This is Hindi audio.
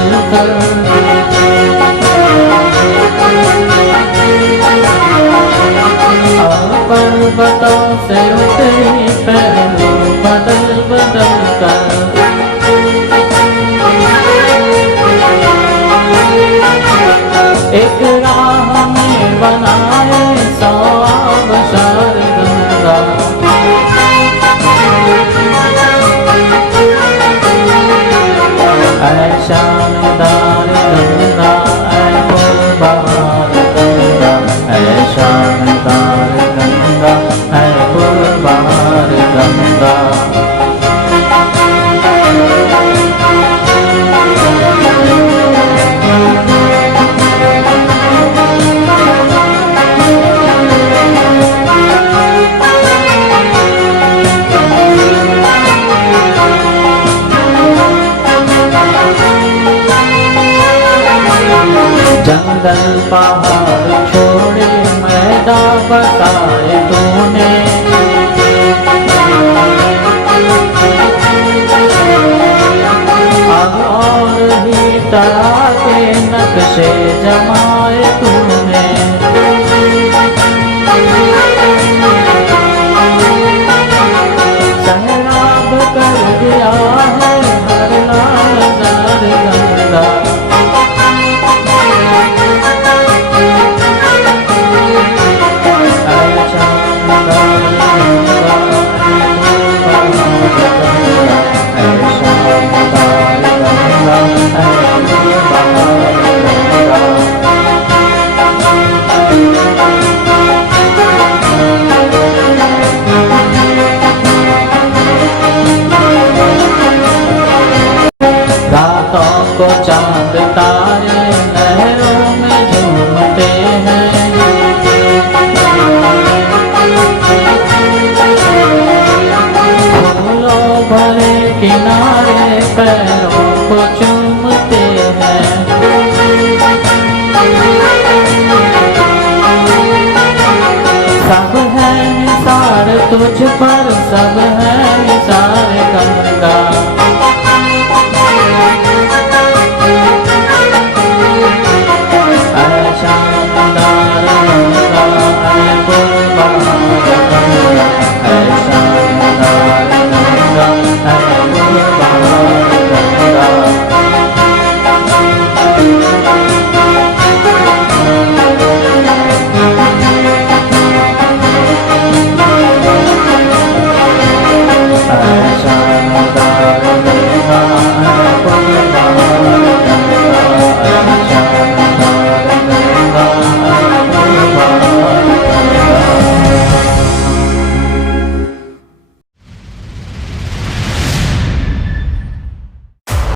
मिलकर। पर्वतों से उतरी पहलू बदल बदल कर। एक राह में बनाए 100 आबशार गंगा। ऐ शानदार गंगा ऐ पुरबार गंगा, ऐ शानदार गंगा ऐ पुरबार गंगा। जंगल पहाड़ छोड़े मैदान बसाए तूने। अब और ही तरह के नक्शे जमाए तूने। सैराब कर दिया है हर नाज़ार गंगा। रातों को चांद तारे लहरों में झूमते हैं।